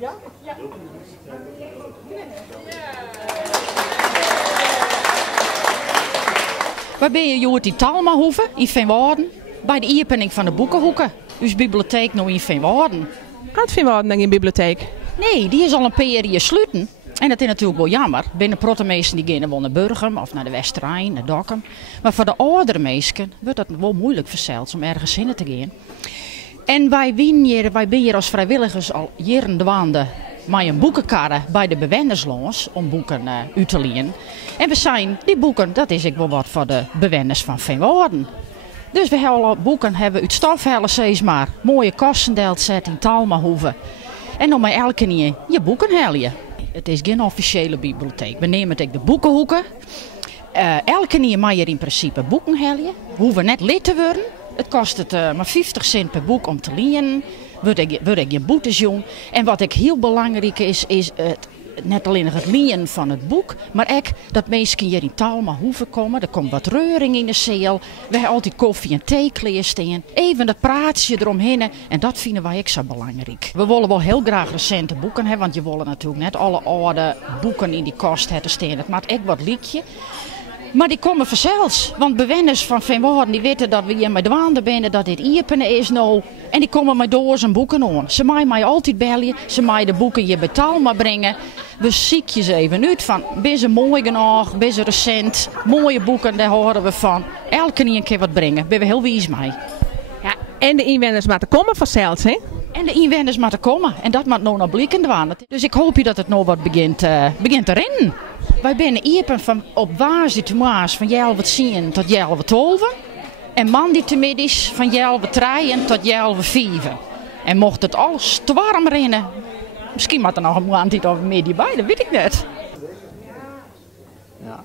Ja? Ja. Waar ben je Joert in Talmahoeve, in Veenwouden, bij de opening van de Boekenhoeken. Dus bibliotheek nu in Veenwouden. Gaat Veenwouden dan in bibliotheek? Nee, die is al een paar jaar sluiten. En dat is natuurlijk wel jammer. Binnen protemeesten die gaan wel naar Burgum of naar de Westerrijn, naar Dokkum. Maar voor de oudere mensen wordt dat wel moeilijk verzeld om ergens heen te gaan. En wij zijn hier als vrijwilligers al jaren dwaande met een boekenkarre bij de bewennerslands om boeken uit te lenen. En we zijn, die boeken, dat is ik wel wat voor de bewenners van Veenwouden. Dus we hebben al boeken hebben uit Stofhelle steeds maar mooie kostendelt zet in Talmahoeve. En dan maar elke keer je boeken helje. Het is geen officiële bibliotheek. We nemen het ook de boekenhoeken. Elke keer mag je in principe boeken helje. We hoeven net lid te worden. Het kost het maar 50 cent per boek om te lenen. Word ik je boetes jong. En wat ik heel belangrijk is net alleen het lenen van het boek, maar ook dat mensen hier in Talmahoeve komen. Er komt wat reuring in de zeel. We hebben altijd koffie en thee klaarstaan. Even dat praatje eromheen. En dat vinden wij ook zo belangrijk. We willen wel heel graag recente boeken hebben, want je wil natuurlijk net alle oude boeken in die kast hebben staan. Het maakt echt wat liedje. Maar die komen vanzelfs. Want bewoners van Veenwouden die weten dat we hier met dwaande binnen, dat dit iepenen is nou. En die komen maar door zijn boeken aan. Ze mij altijd bellen. Ze mij de boeken hier bij Talma brengen. We ziekjes even uit van, ben ze mooi genoeg, ben ze recent. Mooie boeken, daar horen we van. Elke keer een keer wat brengen. Ben we heel wijs mee. Ja, en de inwoners moeten komen vanzelfs, hè? En de inwoners moeten komen. En dat moet nou nog blikken dwaan. Dus ik hoop dat het nou wat begint te rennen. Wij zijn iepen van op woensdag van 11:10 tot 11:12. En maandagmiddags van 11:03 tot 11:05. En mocht het al storm rennen, misschien moet er nog een maand of meer bij, dat weet ik niet. Ja.